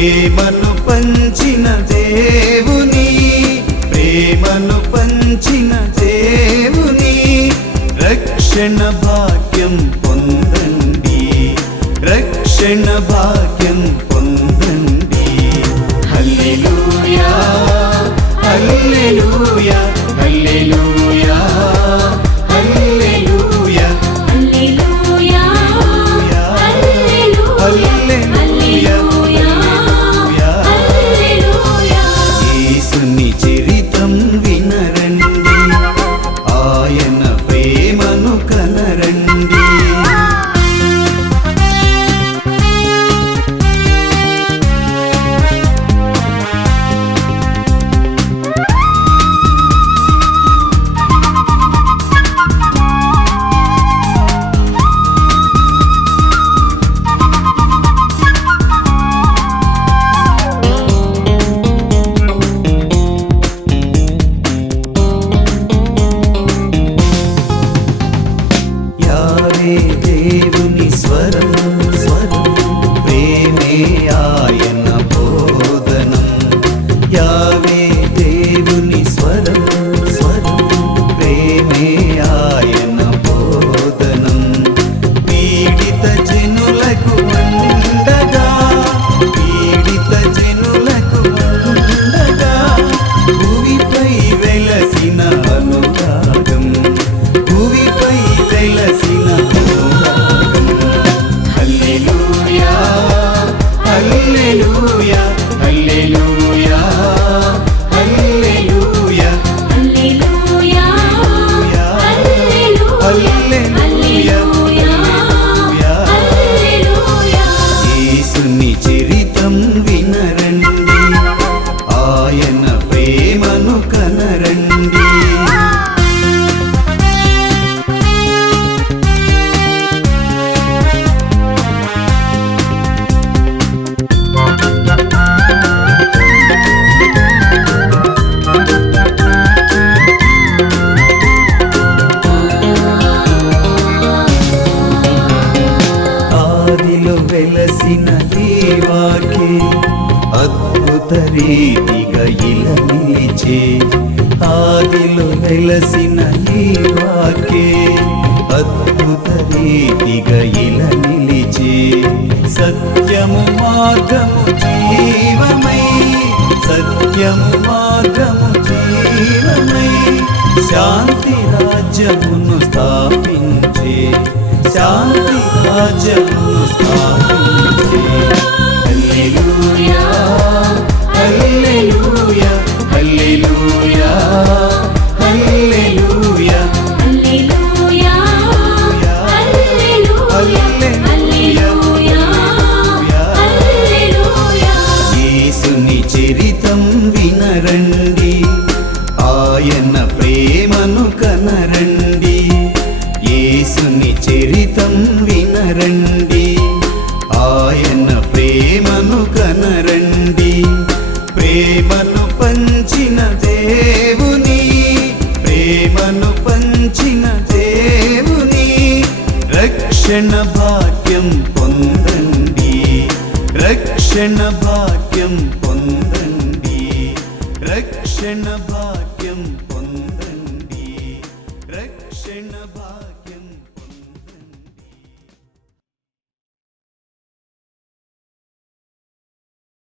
ప్రేమను పంచిన దేవుని, ప్రేమను పంచిన దేవుని రక్షణ భాగ్యం పొందండి, రక్షణ భాగ్యం పొందండి. హల్లెలూయా హల్లెలూయా హల్లెలూయా హల్లెలూయా హల్లెలూయా హల్లెలూయా హల్లెలూయా. యేసుని చరితం వినరండి, ఆయన ప్రేమను కనరండి. యావే దేవుని స్వరం స్వరం, ప్రేమే ఆయన బోధనం. యావే దేవుని స్వరం స్వరం, ప్రేమే ఆయన బోధనం. పీడిత జనులకు ఉండగా, పీడిత జనులకు ఉండగా, భూమిపై వెలసిన అనురాగం, భూమిపై వెలసిన అనురాగం. హల్లెలూయా హల్లెలూయా హల్లెలూయా హల్లెలూయా హల్లెలూయా హల్లెలూయా హల్లెలూయా. యేసుని చరితం వినరండి, ఆయన ప్రేమను కనరండి. ఆదిలో వెలసిన దేవాకే అద్భుత రీతిగా ఇలా నిలిచే. ఆదిలో వెలసిన దేవాకే అద్భుత రీతిగా ఇలా నిలిచే. సత్యము మార్గము జీవమై, సత్యము మార్గము జీవమై, శాంతి రాజ్యమును స్థాపించే, శాంతి రాజ్యమును స్థాపించే. హల్లెలూయా హల్లెలూయా హల్లెలూయా హల్లెలూయా హల్లెలూయా హల్లెలూయా హల్లెలూయా. యేసుని చరితం వినరండి, ఆయన ప్రేమను కనరండి. యేసుని చరితం వినరండి, ఆయన ప్రేమను కనరండి. ప్రేమను పంచిన దేవుని, ప్రేమను పంచిన దేవుని రక్షణ భాగ్యం పొందండి, రక్షణ భాగ్యం పొందండి, రక్షణ భాగ్యం పొందండి, రక్షణ భాగ్యం.